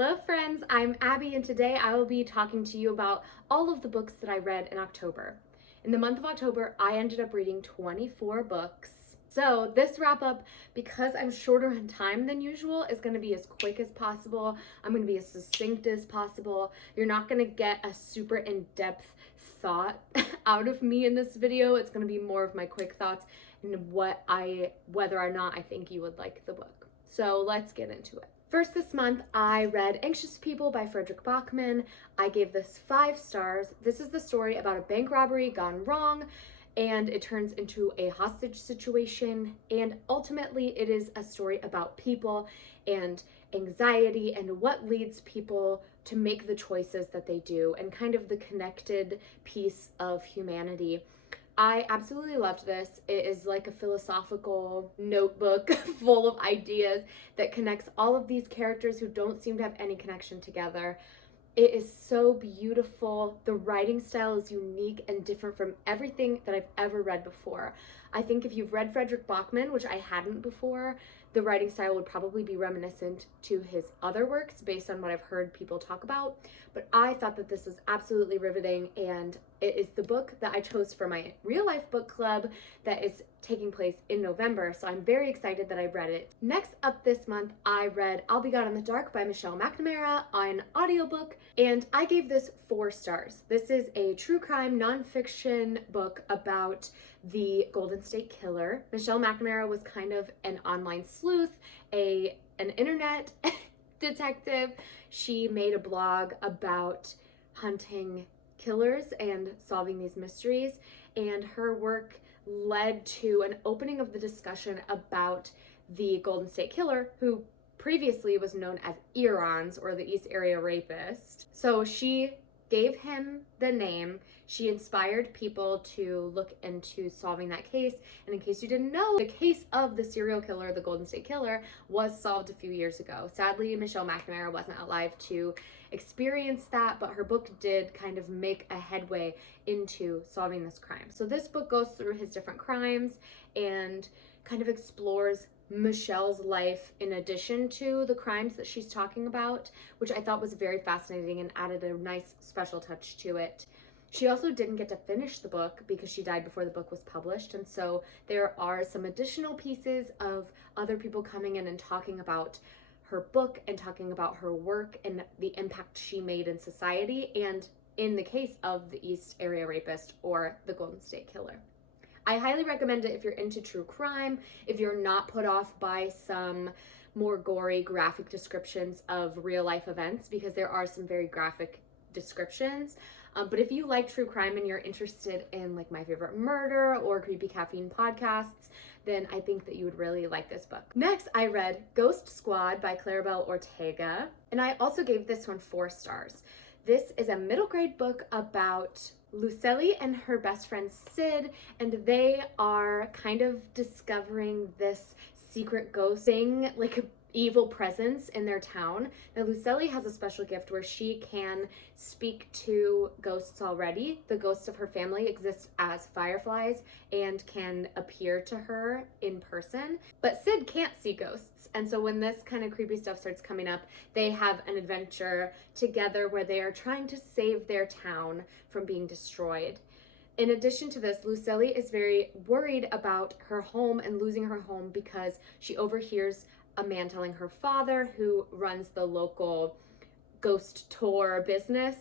Hello friends, I'm Abby and today I will be talking to you about all of the books that I read in October. In the month of October, I ended up reading 24 books. So this wrap up, because I'm shorter in time than usual, is going to be as quick as possible. I'm going to be as succinct as possible. You're not going to get a super in-depth thought out of me in this video. It's going to be more of my quick thoughts and whether or not I think you would like the book. So let's get into it. First this month, I read Anxious People by Fredrik Backman. I gave this 5 stars. This is the story about a bank robbery gone wrong, and it turns into a hostage situation. And ultimately, it is a story about people and anxiety and what leads people to make the choices that they do, and kind of the connected piece of humanity. I absolutely loved this. It is like a philosophical notebook full of ideas that connects all of these characters who don't seem to have any connection together. It is so beautiful. The writing style is unique and different from everything that I've ever read before. I think if you've read Fredrik Backman, which I hadn't before, the writing style would probably be reminiscent to his other works based on what I've heard people talk about. But I thought that this was absolutely riveting, and it is the book that I chose for my real life book club that is taking place in November, so I'm very excited that I read it. Next up this month, I read I'll Be God in the Dark by McNamara on audiobook, and I gave this 4 stars. This is a true crime nonfiction book about the Golden State Killer. McNamara was kind of an online sleuth, an internet detective. She made a blog about hunting killers and solving these mysteries, and her work led to an opening of the discussion about the Golden State Killer, who previously was known as Erin's, or the East Area Rapist. So she gave him the name. She inspired people to look into solving that case. And in case you didn't know, the case of the serial killer, the Golden State Killer, was solved a few years ago. Sadly, McNamara wasn't alive to experience that, but her book did kind of make a headway into solving this crime. So this book goes through his different crimes and kind of explores Michelle's life in addition to the crimes that she's talking about, which I thought was very fascinating and added a nice special touch to it. She also didn't get to finish the book because she died before the book was published, and so there are some additional pieces of other people coming in and talking about her book and talking about her work and the impact she made in society, and in the case of the East Area Rapist or the Golden State Killer. I highly recommend it if you're into true crime, if you're not put off by some more gory graphic descriptions of real life events, because there are some very graphic descriptions. But if you like true crime and you're interested in like My Favorite Murder or Creepy Caffeine podcasts, then I think that you would really like this book. Next, I read Ghost Squad by Claribel Ortega, and I also gave this one 4 stars. This is a middle grade book about Lucely and her best friend Sid, and they are kind of discovering this secret ghost thing, like a evil presence in their town. Now, Lucely has a special gift where she can speak to ghosts already. The ghosts of her family exist as fireflies and can appear to her in person, but Sid can't see ghosts. And so when this kind of creepy stuff starts coming up, they have an adventure together where they are trying to save their town from being destroyed. In addition to this, Lucely is very worried about her home and losing her home because she overhears a man telling her father, who runs the local ghost tour business,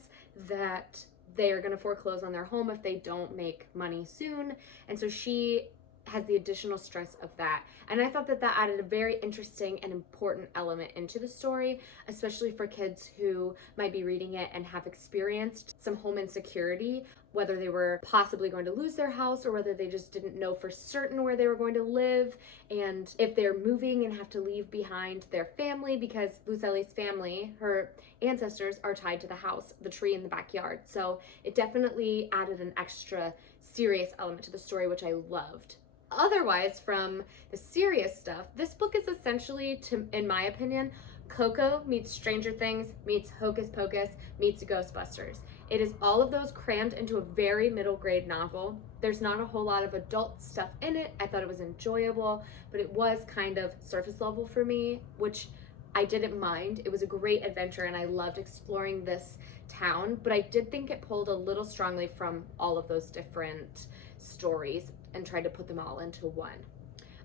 that they are going to foreclose on their home if they don't make money soon. And so she has the additional stress of that. And I thought that that added a very interesting and important element into the story, especially for kids who might be reading it and have experienced some home insecurity, whether they were possibly going to lose their house or whether they just didn't know for certain where they were going to live, and if they're moving and have to leave behind their family, because Lucely's family, her ancestors, are tied to the house, the tree in the backyard. So it definitely added an extra serious element to the story, which I loved. Otherwise, from the serious stuff, this book is essentially, in my opinion, Coco meets Stranger Things meets Hocus Pocus meets Ghostbusters. It is all of those crammed into a very middle grade novel. There's not a whole lot of adult stuff in it. I thought it was enjoyable, but it was kind of surface level for me, which I didn't mind. It was a great adventure and I loved exploring this town, but I did think it pulled a little strongly from all of those different stories and tried to put them all into one.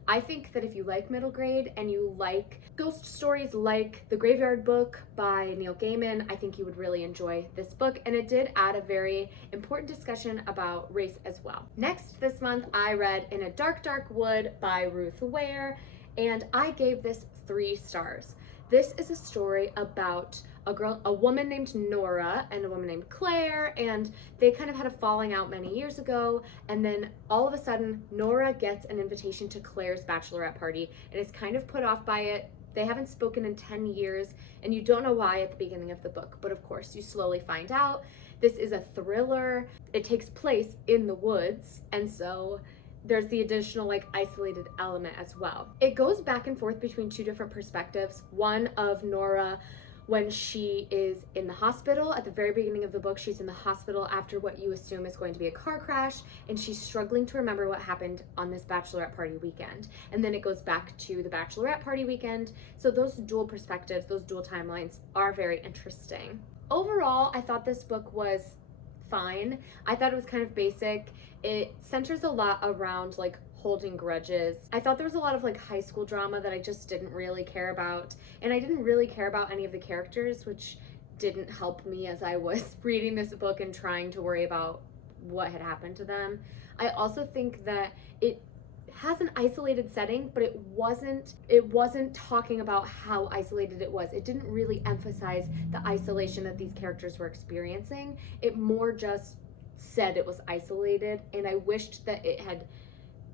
I think that if you like middle grade and you like ghost stories like The Graveyard Book by Neil Gaiman, I think you would really enjoy this book, and it did add a very important discussion about race as well. Next this month, I read In a Dark, Dark Wood by Ruth Ware, and I gave this 3 stars. This is a story about a woman named Nora and a woman named Claire, and they kind of had a falling out many years ago, and then all of a sudden Nora gets an invitation to Claire's bachelorette party and is kind of put off by it. They haven't spoken in 10 years and you don't know why at the beginning of the book, but of course you slowly find out. This is a thriller. It takes place in the woods, and so there's the additional like isolated element as well. It goes back and forth between 2 different perspectives. One of Nora when she is in the hospital. At the very beginning of the book, she's in the hospital after what you assume is going to be a car crash, and she's struggling to remember what happened on this bachelorette party weekend. And then it goes back to the bachelorette party weekend. So those dual perspectives, those dual timelines are very interesting. Overall, I thought this book was fine. I thought it was kind of basic. It centers a lot around like holding grudges. I thought there was a lot of like high school drama that I just didn't really care about, and I didn't really care about any of the characters, which didn't help me as I was reading this book and trying to worry about what had happened to them. I also think that it has an isolated setting, but it wasn't talking about how isolated it was. It didn't really emphasize the isolation that these characters were experiencing. It more just said it was isolated, and I wished that it had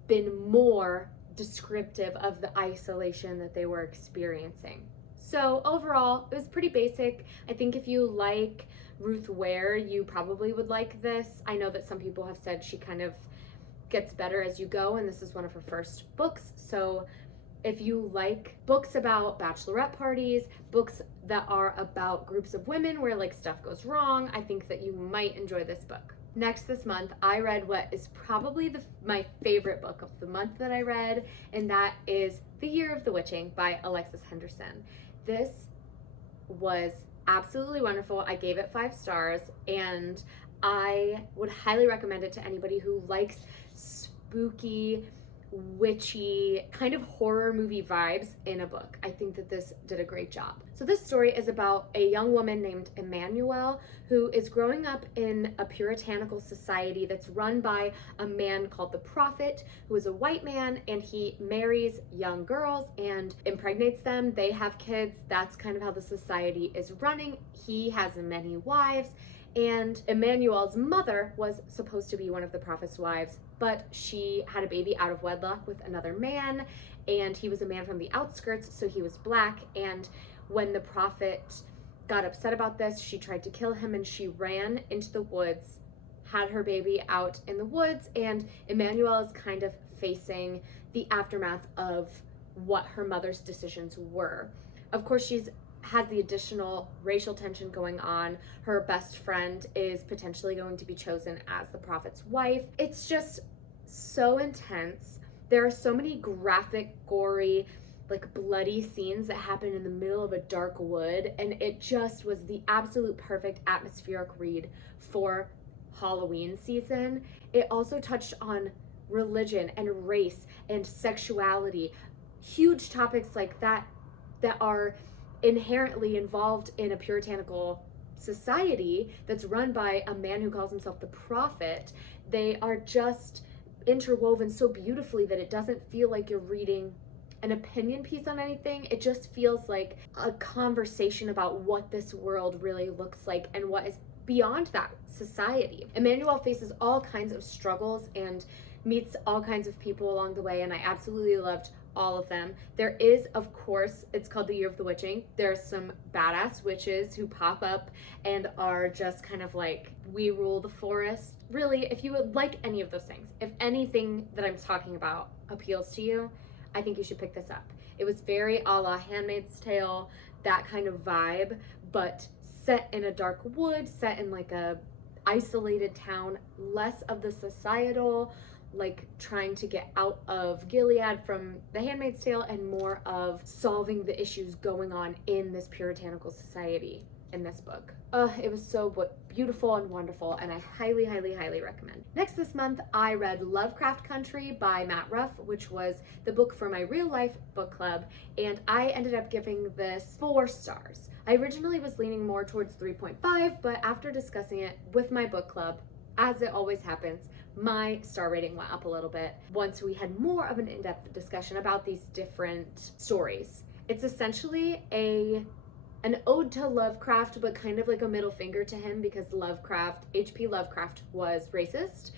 been more descriptive of the isolation that they were experiencing. So overall, it was pretty basic. I think if you like Ruth Ware, you probably would like this. I know that some people have said she kind of gets better as you go, and this is one of her first books. So if you like books about bachelorette parties, books that are about groups of women where like stuff goes wrong, I think that you might enjoy this book. Next this month, I read what is probably my favorite book of the month that I read, and that is The Year of the Witching by Alexis Henderson. This was absolutely wonderful. I gave it 5 stars, and I would highly recommend it to anybody who likes spooky, witchy, kind of horror movie vibes in a book. I think that this did a great job. So this story is about a young woman named Emmanuel who is growing up in a puritanical society that's run by a man called the Prophet, who is a white man, and he marries young girls and impregnates them. They have kids. That's kind of how the society is running. He has many wives, and Emmanuel's mother was supposed to be one of the Prophet's wives, but she had a baby out of wedlock with another man, and he was a man from the outskirts, so he was black. And when the Prophet got upset about this, she tried to kill him, and she ran into the woods, had her baby out in the woods, and Emmanuel is kind of facing the aftermath of what her mother's decisions were. Of course, has the additional racial tension going on. Her best friend is potentially going to be chosen as the Prophet's wife. It's just so intense. There are so many graphic, gory, like bloody scenes that happen in the middle of a dark wood, and it just was the absolute perfect atmospheric read for Halloween season. It also touched on religion and race and sexuality, huge topics like that are inherently involved in a puritanical society that's run by a man who calls himself the Prophet. They are just interwoven so beautifully that it doesn't feel like you're reading an opinion piece on anything. It just feels like a conversation about what this world really looks like and what is beyond that society. Emmanuel faces all kinds of struggles and meets all kinds of people along the way, and I absolutely loved all of them. There is, of course, it's called The Year of the Witching. There's some badass witches who pop up and are just kind of like, we rule the forest. Really, if you would like any of those things, if anything that I'm talking about appeals to you, I think you should pick this up. It was very a la Handmaid's Tale, that kind of vibe, but set in a dark wood, set in like a isolated town, less of the societal like trying to get out of Gilead from The Handmaid's Tale and more of solving the issues going on in this puritanical society in this book. It was so beautiful and wonderful, and I highly, highly, highly recommend. Next this month, I read Lovecraft Country by Matt Ruff, which was the book for my real life book club, and I ended up giving this 4 stars. I originally was leaning more towards 3.5, but after discussing it with my book club, as it always happens, my star rating went up a little bit once we had more of an in-depth discussion about these different stories. It's essentially an ode to Lovecraft, but kind of like a middle finger to him, because H.P. Lovecraft was racist,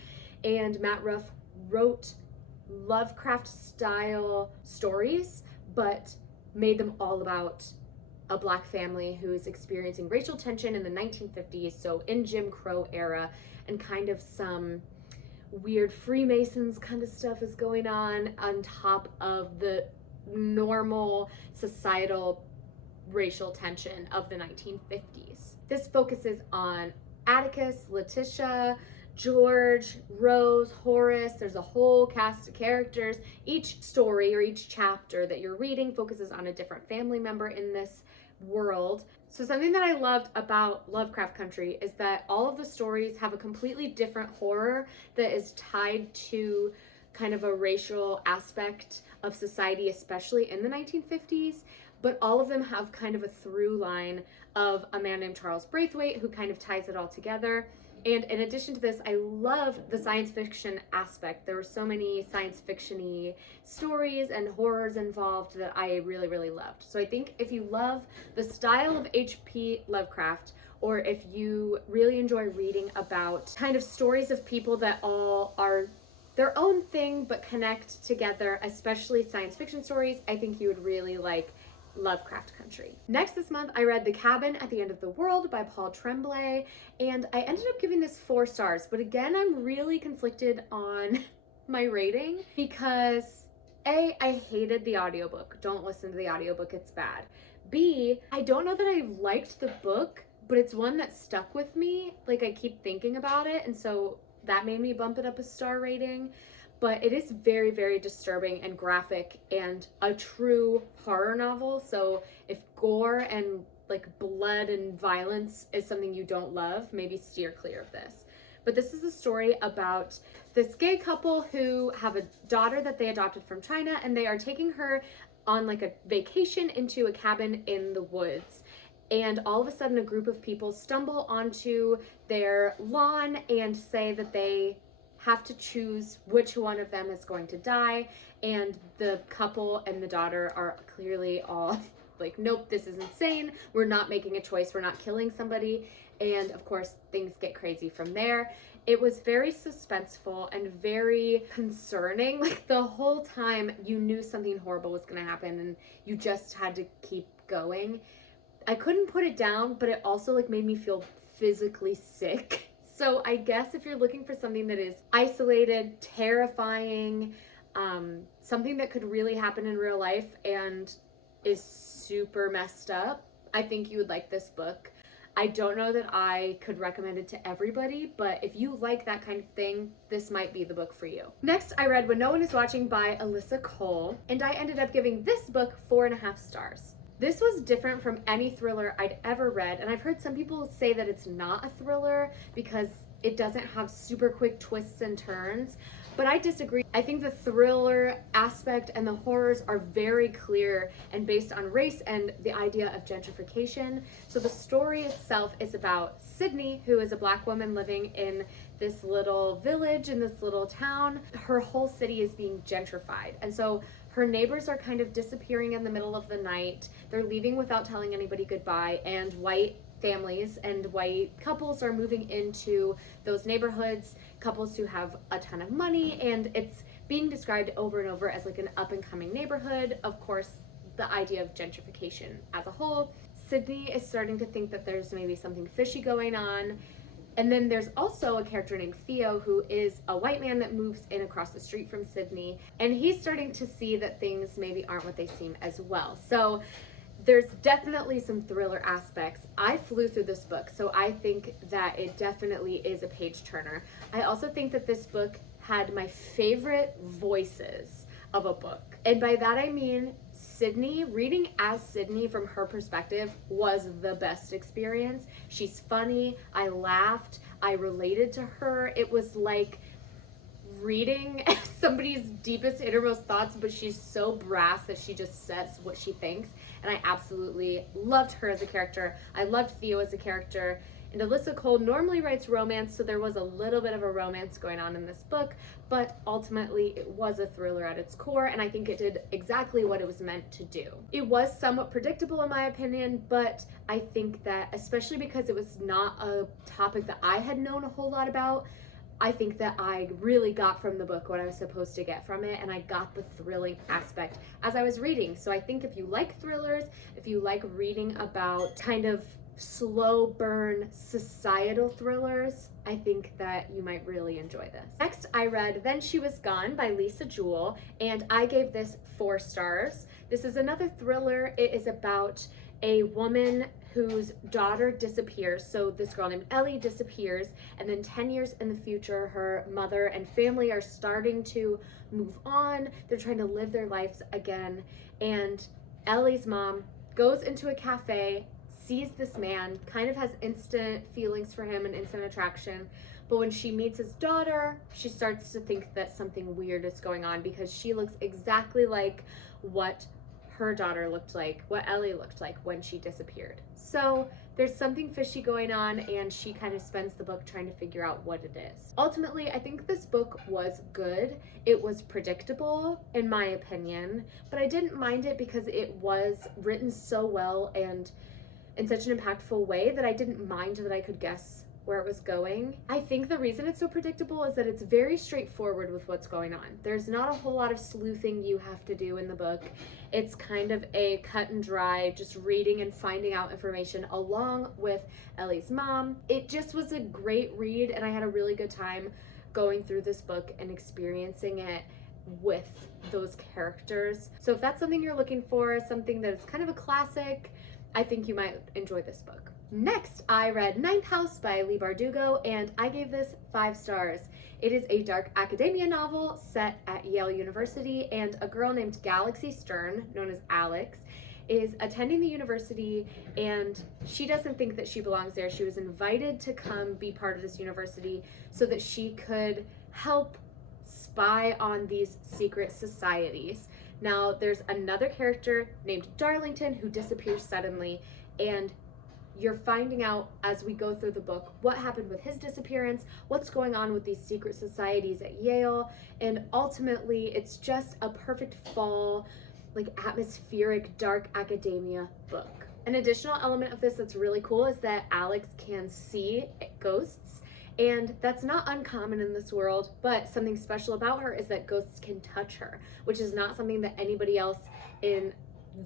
and Matt Ruff wrote Lovecraft-style stories, but made them all about a Black family who is experiencing racial tension in the 1950s, so in Jim Crow era, and kind of some weird Freemasons kind of stuff is going on top of the normal societal racial tension of the 1950s. This focuses on Atticus, Letitia, George, Rose, Horace. There's a whole cast of characters. Each story or each chapter that you're reading focuses on a different family member in this world. So something that I loved about Lovecraft Country is that all of the stories have a completely different horror that is tied to kind of a racial aspect of society, especially in the 1950s. But all of them have kind of a through line of a man named Charles Braithwaite who kind of ties it all together. And in addition to this, I love the science fiction aspect. There were so many science fiction-y stories and horrors involved that I really, really loved. So I think if you love the style of H.P. Lovecraft, or if you really enjoy reading about kind of stories of people that all are their own thing but connect together, especially science fiction stories, I think you would really like Lovecraft Country. Next this month, I read The Cabin at the End of the World by Paul Tremblay, and I ended up giving this 4 stars, but again, I'm really conflicted on my rating because A, I hated the audiobook. Don't listen to the audiobook, it's bad. B, I don't know that I liked the book, but it's one that stuck with me. Like, I keep thinking about it, and so that made me bump it up a star rating. But it is very, very disturbing and graphic and a true horror novel. So if gore and like blood and violence is something you don't love, maybe steer clear of this. But this is a story about this gay couple who have a daughter that they adopted from China, and they are taking her on like a vacation into a cabin in the woods. And all of a sudden a group of people stumble onto their lawn and say that they have to choose which one of them is going to die, and the couple and the daughter are clearly all like, nope, this is insane, we're not making a choice, we're not killing somebody. And of course things get crazy from there. It was very suspenseful and very concerning. Like, the whole time you knew something horrible was going to happen and you just had to keep going. I couldn't put it down, but it also like made me feel physically sick. So I guess if you're looking for something that is isolated, terrifying, something that could really happen in real life and is super messed up, I think you would like this book. I don't know that I could recommend it to everybody, but if you like that kind of thing, this might be the book for you. Next, I read When No One Is Watching by Alyssa Cole, and I ended up giving this book 4.5 stars. This was different from any thriller I'd ever read, and I've heard some people say that it's not a thriller because it doesn't have super quick twists and turns, but I disagree. I think the thriller aspect and the horrors are very clear and based on race and the idea of gentrification. So the story itself is about Sydney, who is a Black woman living in this little village, in this little town. Her whole city is being gentrified, and so her neighbors are kind of disappearing in the middle of the night. They're leaving without telling anybody goodbye, and white families and white couples are moving into those neighborhoods, couples who have a ton of money, and it's being described over and over as like an up-and-coming neighborhood. Of course, the idea of gentrification as a whole. Sydney is starting to think that there's maybe something fishy going on. And then there's also a character named Theo, who is a white man that moves in across the street from Sydney, and he's starting to see that things maybe aren't what they seem as well. So There's definitely some thriller aspects. I flew through this book, so I think that it definitely is a page turner. I also think that this book had my favorite voices of a book. And by that I mean Sydney, reading as Sydney from her perspective was the best experience. She's funny, I laughed, I related to her. It was like reading somebody's deepest innermost thoughts, but she's so brass that she just says what she thinks. And I absolutely loved her as a character. I loved Theo as a character. And Alyssa Cole normally writes romance, so there was a little bit of a romance going on in this book, but ultimately it was a thriller at its core, and I think it did exactly what it was meant to do. It was somewhat predictable in my opinion, but I think that especially because it was not a topic that I had known a whole lot about, I think that I really got from the book what I was supposed to get from it, and I got the thrilling aspect as I was reading. So I think if you like thrillers, if you like reading about kind of slow burn societal thrillers, I think that you might really enjoy this. Next, I read Then She Was Gone by Lisa Jewell, and I gave this 4 stars. This is another thriller. It is about a woman whose daughter disappears. So this girl named Ellie disappears, and then 10 years in the future, her mother and family are starting to move on. They're trying to live their lives again, and Ellie's mom goes into a cafe, sees this man, kind of has instant feelings for him and instant attraction, but when she meets his daughter, she starts to think that something weird is going on because she looks exactly like what her daughter looked like, what Ellie looked like when she disappeared. So there's something fishy going on, and she kind of spends the book trying to figure out what it is. Ultimately, I think this book was good. It was predictable, in my opinion, but I didn't mind it because it was written so well and in such an impactful way that I didn't mind that I could guess where it was going. I think the reason it's so predictable is that it's very straightforward with what's going on. There's not a whole lot of sleuthing you have to do in the book. It's kind of a cut and dry, just reading and finding out information along with Ellie's mom. It just was a great read, and I had a really good time going through this book and experiencing it with those characters. So if that's something you're looking for, something that's kind of a classic, I think you might enjoy this book. Next, I read Ninth House by Leigh Bardugo, and I gave this 5 stars. It is a dark academia novel set at Yale University, and a girl named Galaxy Stern, known as Alex, is attending the university, and she doesn't think that she belongs there. She was invited to come be part of this university so that she could help spy on these secret societies. Now, there's another character named Darlington who disappears suddenly, and you're finding out as we go through the book what happened with his disappearance, what's going on with these secret societies at Yale, and ultimately it's just a perfect fall, like atmospheric dark academia book. An additional element of this that's really cool is that Alex can see ghosts, and that's not uncommon in this world, but something special about her is that ghosts can touch her, which is not something that anybody else in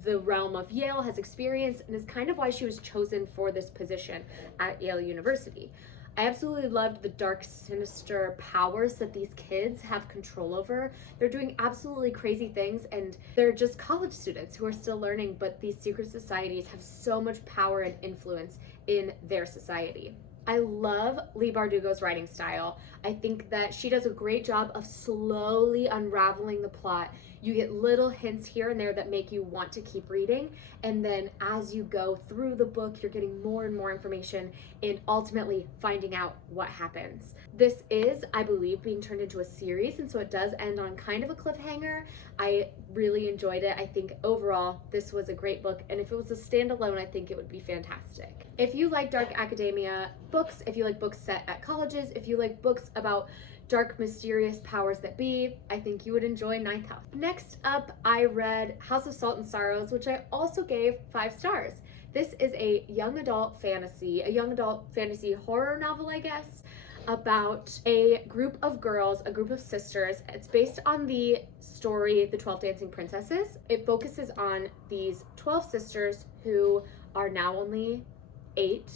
the realm of Yale has experienced, and is kind of why she was chosen for this position at Yale University. I absolutely loved the dark, sinister powers that these kids have control over. They're doing absolutely crazy things, and they're just college students who are still learning, but these secret societies have so much power and influence in their society. I love Leigh Bardugo's writing style. I think that she does a great job of slowly unraveling the plot. You get little hints here and there that make you want to keep reading, and then as you go through the book, you're getting more and more information and ultimately finding out what happens. This is, I believe, being turned into a series, and so it does end on kind of a cliffhanger. I really enjoyed it. I think overall this was a great book, and if it was a standalone, I think it would be fantastic. If you like dark academia books, if you like books set at colleges, if you like books about dark, mysterious powers that be, I think you would enjoy Ninth House. Next up, I read House of Salt and Sorrows, which I also gave 5 stars. This is a young adult fantasy horror novel, I guess, about a group of girls, a group of sisters. It's based on the story, The 12 Dancing Princesses. It focuses on these 12 sisters who are now only 8.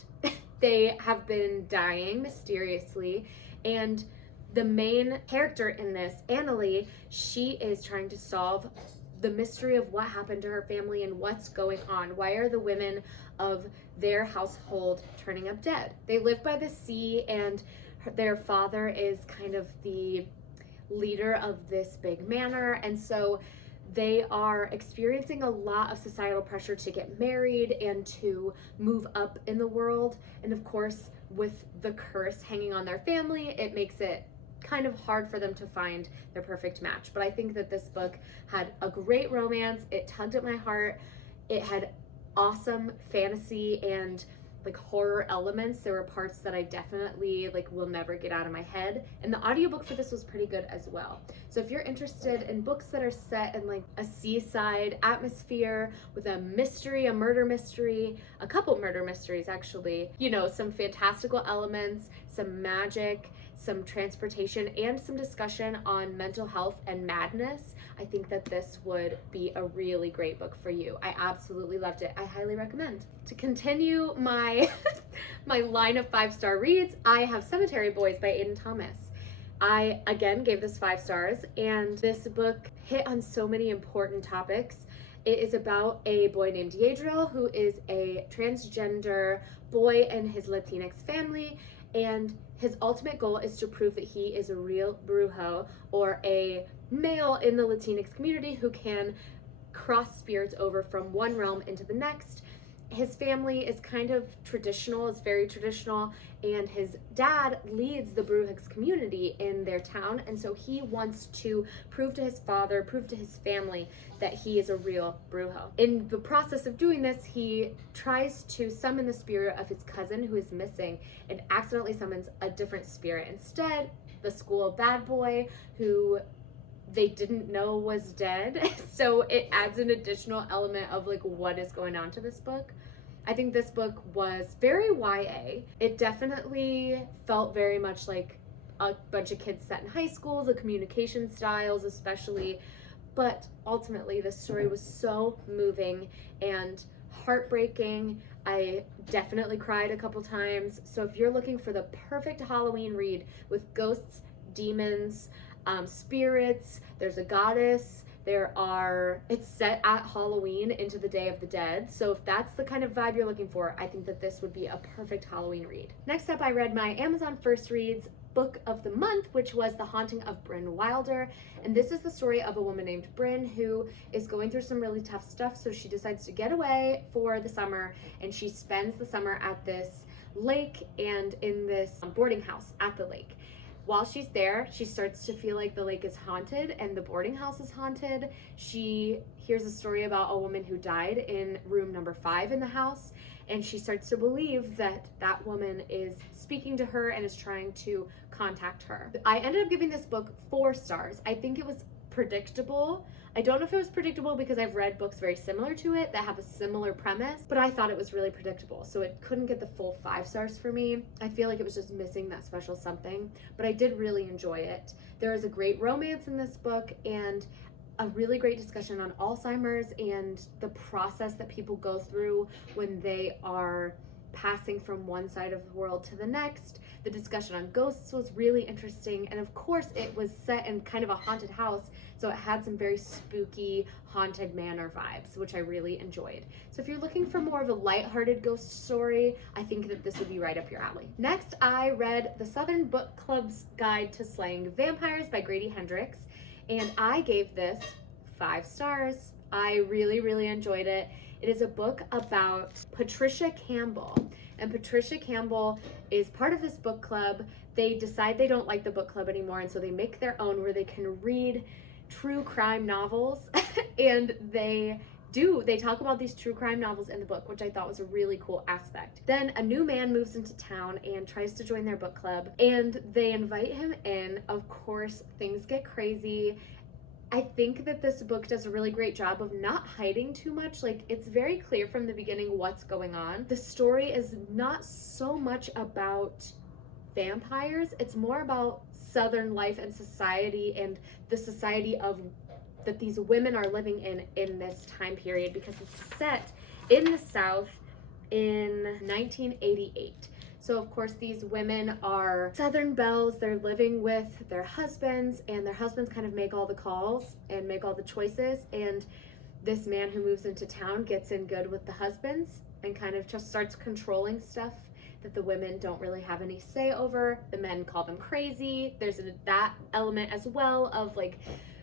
They have been dying mysteriously, and the main character in this, Annalie, she is trying to solve the mystery of what happened to her family and what's going on. Why are the women of their household turning up dead? They live by the sea, and their father is kind of the leader of this big manor, and so they are experiencing a lot of societal pressure to get married and to move up in the world. And of course, with the curse hanging on their family, it makes it kind of hard for them to find their perfect match. But I think that this book had a great romance. It tugged at my heart. It had awesome fantasy and like horror elements. There were parts that I definitely like will never get out of my head, and the audiobook for this was pretty good as well. So if you're interested in books that are set in like a seaside atmosphere with a mystery, a murder mystery, a couple murder mysteries actually, you know, some fantastical elements, some magic, some transportation, and some discussion on mental health and madness, I think that this would be a really great book for you. I absolutely loved it. I highly recommend. To continue my my line of 5-star reads, I have Cemetery Boys by Aiden Thomas. I again gave this 5 stars, and this book hit on so many important topics. It is about a boy named Yadriel, who is a transgender boy in his Latinx family, and his ultimate goal is to prove that he is a real brujo, or a male in the Latinx community who can cross spirits over from one realm into the next. His family is kind of traditional, it's very traditional, and his dad leads the Brujix community in their town, and so he wants to prove to his father, prove to his family that he is a real brujo. In the process of doing this, he tries to summon the spirit of his cousin who is missing, and accidentally summons a different spirit instead, the school bad boy who they didn't know was dead. So it adds an additional element of like what is going on to this book. I think this book was very YA. It definitely felt very much like a bunch of kids set in high school, the communication styles especially, but ultimately the story was so moving and heartbreaking. I definitely cried a couple times. So if you're looking for the perfect Halloween read with ghosts, demons, spirits, there's a goddess, it's set at Halloween into the Day of the Dead. So if that's the kind of vibe you're looking for, I think that this would be a perfect Halloween read. Next up, I read my Amazon First Reads book of the month, which was The Haunting of Brynn Wilder. And this is the story of a woman named Brynn who is going through some really tough stuff. So she decides to get away for the summer, and she spends the summer at this lake and in this boarding house at the lake. While she's there, she starts to feel like the lake is haunted and the boarding house is haunted. She hears a story about a woman who died in room number 5 in the house, and she starts to believe that that woman is speaking to her and is trying to contact her. I ended up giving this book 4 stars. I think it was predictable. I don't know if it was predictable because I've read books very similar to it that have a similar premise, but I thought it was really predictable. So it couldn't get the full 5 stars for me. I feel like it was just missing that special something, but I did really enjoy it. There is a great romance in this book and a really great discussion on Alzheimer's and the process that people go through when they are passing from one side of the world to the next. The discussion on ghosts was really interesting, and of course it was set in kind of a haunted house, so it had some very spooky haunted manor vibes, which I really enjoyed. So if you're looking for more of a lighthearted ghost story, I think that this would be right up your alley. Next, I read The Southern Book Club's Guide to Slaying Vampires by Grady Hendrix, and I gave this 5 stars. I really enjoyed it. It is a book about Patricia Campbell, and Patricia Campbell is part of this book club. They decide they don't like the book club anymore, and so they make their own where they can read true crime novels and they talk about these true crime novels in the book, which I thought was a really cool aspect. Then a new man moves into town and tries to join their book club, and they invite him in. Of course, things get crazy. I think that this book does a really great job of not hiding too much. Like, it's very clear from the beginning what's going on. The story is not so much about vampires. It's more about Southern life and society, and the society that these women are living in this time period, because it's set in the South in 1988. So of course these women are Southern belles. They're living with their husbands, and their husbands kind of make all the calls and make all the choices, and this man who moves into town gets in good with the husbands and kind of just starts controlling stuff that the women don't really have any say over. The men call them crazy. There's that element as well of like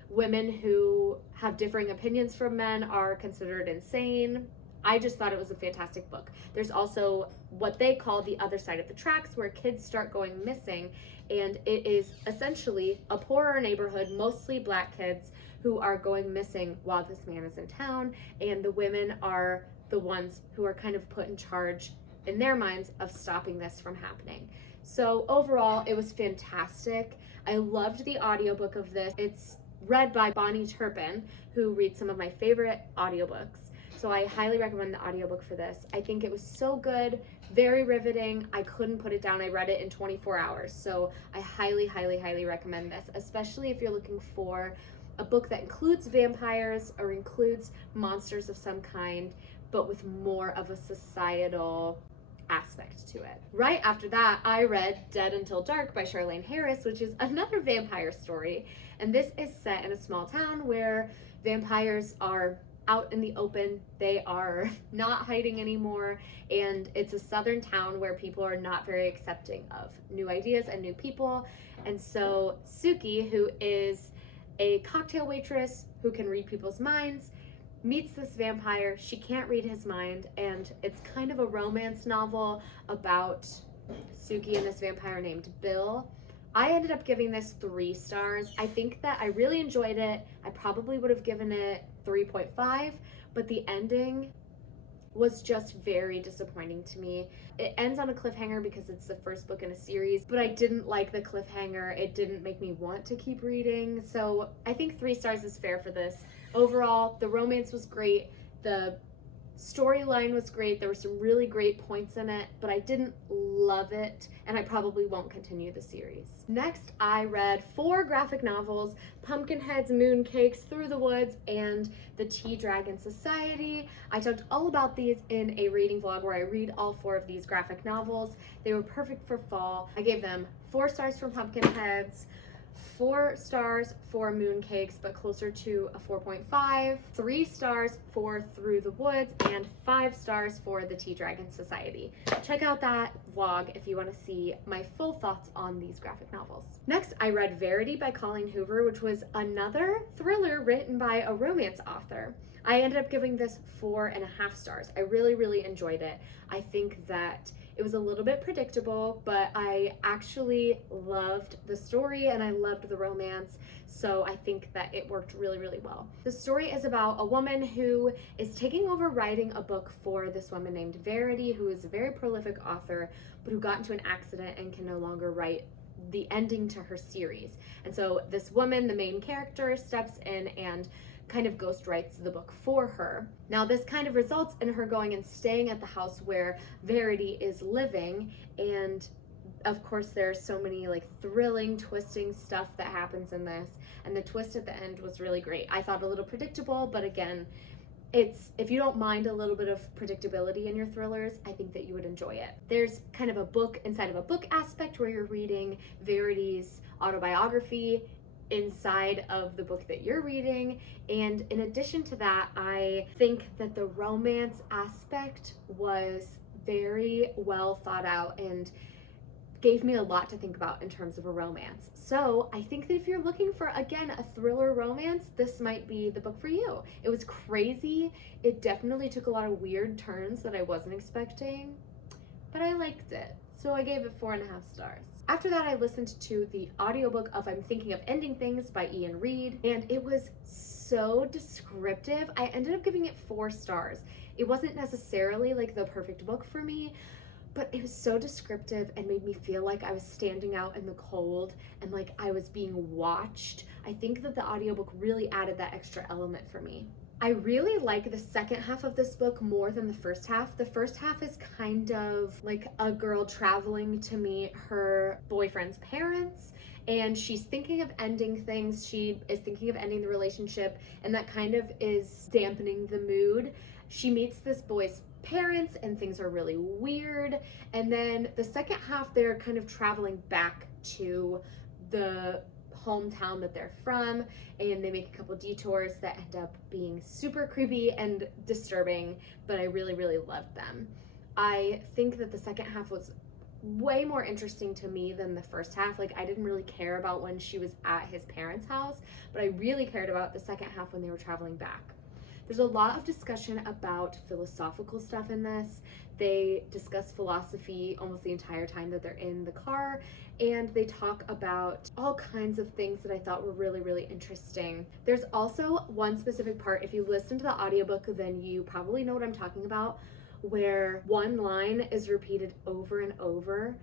women who have differing opinions from men are considered insane. I just thought it was a fantastic book. There's also what they call the other side of the tracks, where kids start going missing, and it is essentially a poorer neighborhood, mostly black kids, who are going missing while this man is in town, and the women are the ones who are kind of put in charge in their minds of stopping this from happening. So overall, it was fantastic. I loved the audiobook of this. It's read by Bonnie Turpin, who reads some of my favorite audiobooks. So I highly recommend the audiobook for this. I think it was so good, very riveting. I couldn't put it down. I read it in 24 hours. So I highly, highly, highly recommend this, especially if you're looking for a book that includes vampires or includes monsters of some kind, but with more of a societal aspect to it. Right after that, I read Dead Until Dark by Charlaine Harris, which is another vampire story. And this is set in a small town where vampires are out in the open. They are not hiding anymore, and it's a southern town where people are not very accepting of new ideas and new people. And so Suki, who is a cocktail waitress who can read people's minds, meets this vampire. She can't read his mind, and it's kind of a romance novel about Suki and this vampire named Bill. I ended up giving this 3 stars. I think that I really enjoyed it. I probably would have given it 3.5, but the ending was just very disappointing to me. It ends on a cliffhanger because it's the first book in a series, but I didn't like the cliffhanger. It didn't make me want to keep reading. So I think 3 stars is fair for this. Overall, the romance was great. The storyline was great. There were some really great points in it, but I didn't love it, and I probably won't continue the series. Next, I read 4 graphic novels: Pumpkinheads, Mooncakes, Through the Woods, and The Tea Dragon Society. I talked all about these in a reading vlog where I read all 4 of these graphic novels. They were perfect for fall. I gave them 4 stars for Pumpkinheads, 4 stars for Mooncakes, but closer to a 4.5, 3 stars for Through the Woods, and 5 stars for The Tea Dragon Society. Check out that vlog if you want to see my full thoughts on these graphic novels. Next, I read Verity by Colleen Hoover, which was another thriller written by a romance author. I ended up giving this 4.5 stars. I really, really enjoyed it. I think that it was a little bit predictable, but I actually loved the story and I loved the romance, so I think that it worked really, really well. The story is about a woman who is taking over writing a book for this woman named Verity, who is a very prolific author, but who got into an accident and can no longer write the ending to her series. And so this woman, the main character, steps in and kind of ghostwrites the book for her. Now this kind of results in her going and staying at the house where Verity is living, and of course there's so many like thrilling, twisting stuff that happens in this, and the twist at the end was really great. I thought a little predictable, but again, if you don't mind a little bit of predictability in your thrillers, I think that you would enjoy it. There's kind of a book inside of a book aspect where you're reading Verity's autobiography inside of the book that you're reading, and in addition to that, I think that the romance aspect was very well thought out and gave me a lot to think about in terms of a romance. So I think that if you're looking for, again, a thriller romance, this might be the book for you. It was crazy. It definitely took a lot of weird turns that I wasn't expecting, but I liked it. So I gave it 4.5 stars. After that, I listened to the audiobook of I'm Thinking of Ending Things by Ian Reid, and it was so descriptive. I ended up giving it 4 stars. It wasn't necessarily like the perfect book for me, but it was so descriptive and made me feel like I was standing out in the cold and like I was being watched. I think that the audiobook really added that extra element for me. I really like the second half of this book more than the first half. The first half is kind of like a girl traveling to meet her boyfriend's parents, and she's thinking of ending things. She is thinking of ending the relationship, and that kind of is dampening the mood. She meets this boy's parents and things are really weird. And then the second half, they're kind of traveling back to the hometown that they're from, and they make a couple detours that end up being super creepy and disturbing, but I really, really loved them. I think that the second half was way more interesting to me than the first half. Like, I didn't really care about when she was at his parents' house, but I really cared about the second half when they were traveling back. There's a lot of discussion about philosophical stuff in this. They discuss philosophy almost the entire time that they're in the car, and they talk about all kinds of things that I thought were really, really interesting. There's also one specific part, if you listen to the audiobook, then you probably know what I'm talking about, where one line is repeated over and over,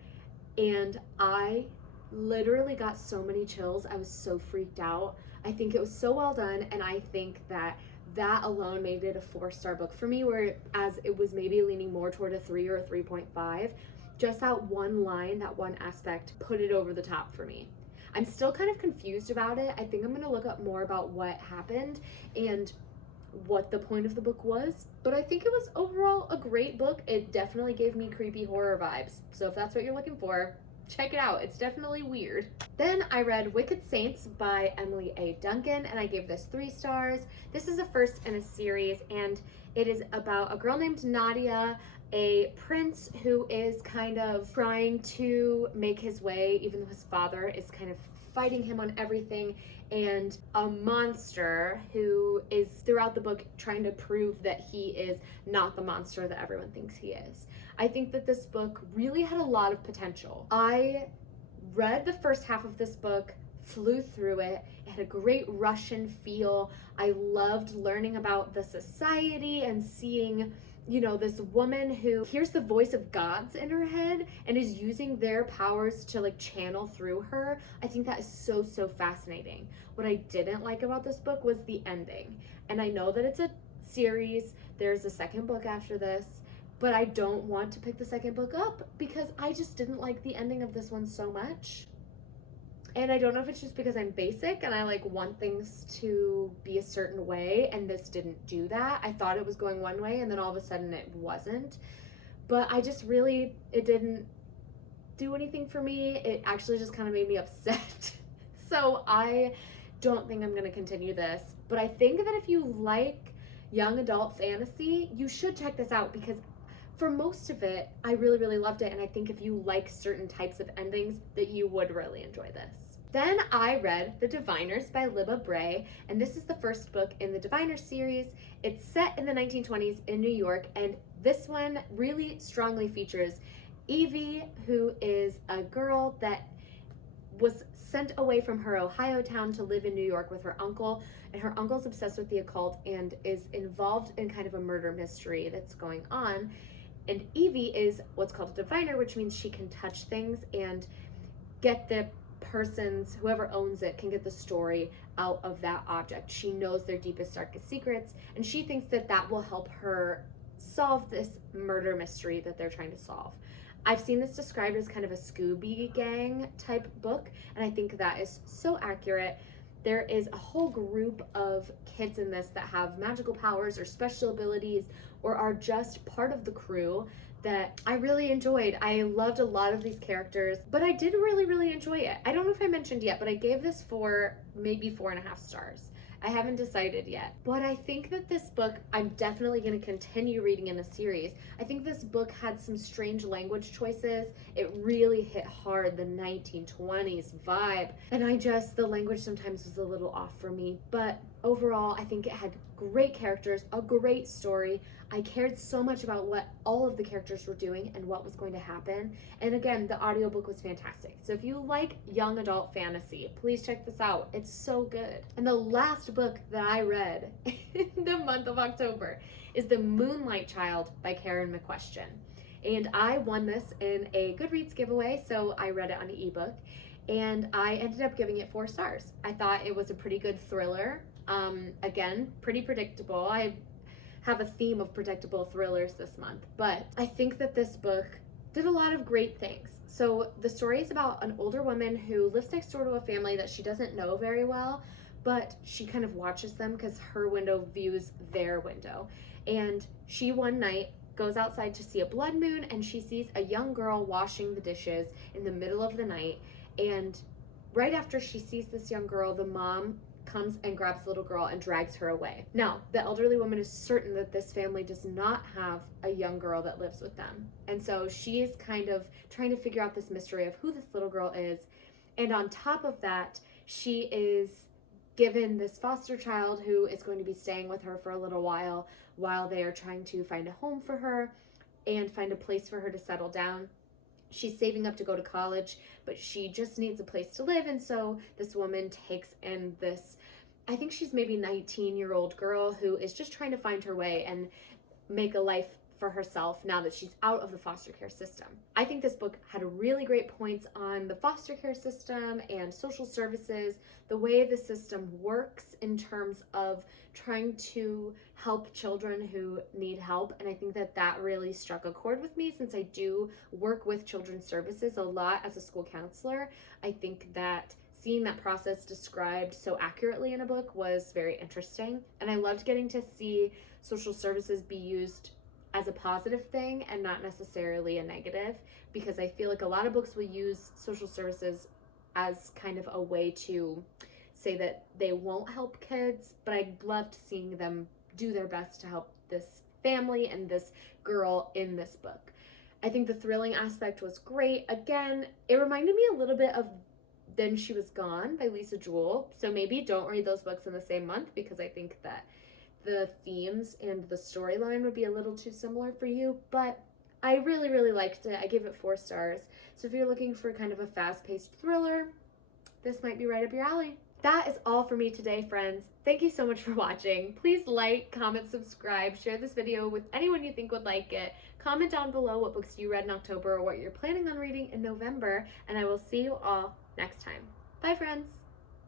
and I literally got so many chills. I was so freaked out. I think it was so well done, and I think that alone made it a 4-star book for me, whereas it was maybe leaning more toward a 3 or a 3.5. Just that one line, that one aspect, put it over the top for me. I'm still kind of confused about it. I think I'm going to look up more about what happened and what the point of the book was, but I think it was overall a great book. It definitely gave me creepy horror vibes, so if that's what you're looking for, check it out. It's definitely weird. Then I read Wicked Saints by Emily A. Duncan, and I gave this 3 stars. This is a first in a series, and it is about a girl named Nadia, a prince who is kind of trying to make his way, even though his father is kind of fighting him on everything, and a monster who is throughout the book trying to prove that he is not the monster that everyone thinks he is. I think that this book really had a lot of potential. I read the first half of this book, flew through it. It had a great Russian feel. I loved learning about the society and seeing, you know, this woman who hears the voice of gods in her head and is using their powers to like channel through her. I think that is so, so fascinating. What I didn't like about this book was the ending. And I know that it's a series, there's a second book after this, but I don't want to pick the second book up because I just didn't like the ending of this one so much. And I don't know if it's just because I'm basic and I like want things to be a certain way, and this didn't do that. I thought it was going one way and then all of a sudden it wasn't. But I just really, it didn't do anything for me. It actually just kind of made me upset. So I don't think I'm going to continue this. But I think that if you like young adult fantasy, you should check this out because for most of it, I really, really loved it. And I think if you like certain types of endings, that you would really enjoy this. Then I read The Diviners by Libba Bray, and this is the first book in the Diviners series. It's set in the 1920s in New York, and this one really strongly features Evie, who is a girl that was sent away from her Ohio town to live in New York with her uncle, and her uncle's obsessed with the occult and is involved in kind of a murder mystery that's going on. And Evie is what's called a diviner, which means she can touch things and get the person's, whoever owns it, can get the story out of that object. She knows their deepest, darkest secrets, and she thinks that that will help her solve this murder mystery that they're trying to solve. I've seen this described as kind of a Scooby Gang type book, and I think that is so accurate. There is a whole group of kids in this that have magical powers or special abilities or are just part of the crew that I really enjoyed. I loved a lot of these characters, but I did really, really enjoy it. I don't know if I mentioned yet, but I gave this maybe 4.5 stars. I haven't decided yet, but I think that this book, I'm definitely going to continue reading in a series. I think this book had some strange language choices. It really hit hard, the 1920s vibe, and the language sometimes was a little off for me, but overall, I think it had great characters, a great story. I cared so much about what all of the characters were doing and what was going to happen. And again, the audiobook was fantastic. So if you like young adult fantasy, please check this out. It's so good. And the last book that I read in the month of October is The Moonlight Child by Karen McQuestion. And I won this in a Goodreads giveaway, so I read it on an ebook. And I ended up giving it 4 stars. I thought it was a pretty good thriller. Again, pretty predictable. I have a theme of predictable thrillers this month, but I think that this book did a lot of great things. So the story is about an older woman who lives next door to a family that she doesn't know very well, but she kind of watches them because her window views their window. And she one night goes outside to see a blood moon, and she sees a young girl washing the dishes in the middle of the night. And right after she sees this young girl, the mom comes and grabs the little girl and drags her away. Now, the elderly woman is certain that this family does not have a young girl that lives with them. And so she is kind of trying to figure out this mystery of who this little girl is. And on top of that, she is given this foster child who is going to be staying with her for a little while they are trying to find a home for her and find a place for her to settle down. She's saving up to go to college, but she just needs a place to live. And so this woman takes in this, I think she's maybe 19-year-old girl who is just trying to find her way and make a life for herself now that she's out of the foster care system. I think this book had really great points on the foster care system and social services, the way the system works in terms of trying to help children who need help. And I think that that really struck a chord with me, since I do work with children's services a lot as a school counselor. I think that seeing that process described so accurately in a book was very interesting. And I loved getting to see social services be used as a positive thing and not necessarily a negative, because I feel like a lot of books will use social services as kind of a way to say that they won't help kids, but I loved seeing them do their best to help this family and this girl in this book. I think the thrilling aspect was great. Again, it reminded me a little bit of Then She Was Gone by Lisa Jewell, so maybe don't read those books in the same month, because I think that the themes and the storyline would be a little too similar for you, but I really, really liked it. I gave it 4 stars. So if you're looking for kind of a fast-paced thriller, this might be right up your alley. That is all for me today, friends. Thank you so much for watching. Please like, comment, subscribe, share this video with anyone you think would like it. Comment down below what books you read in October or what you're planning on reading in November, and I will see you all next time. Bye, friends.